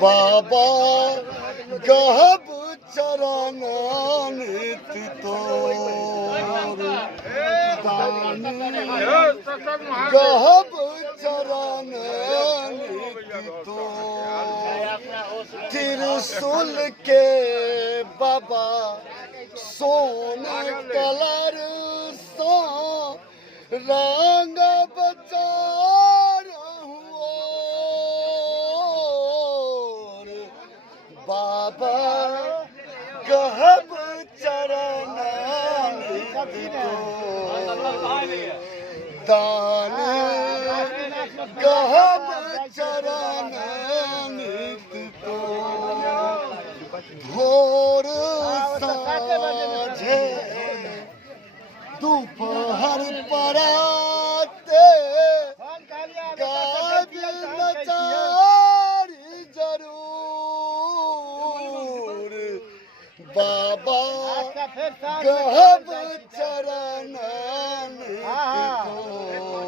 बाबा कहब चरण तोर कहब चरण त्रिशूल के बाबा सोन कलर सो रंग बचार बाबा कहब चरण दान कहब चरण भोर साँझे दोपहर पराते काबिल नचारी जरूर बाबा कहब चरण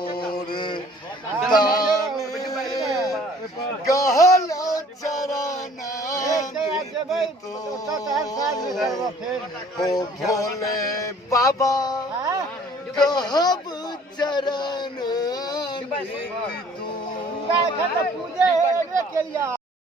तोर दान कहल चरण हो भोले बाबा कहब चरण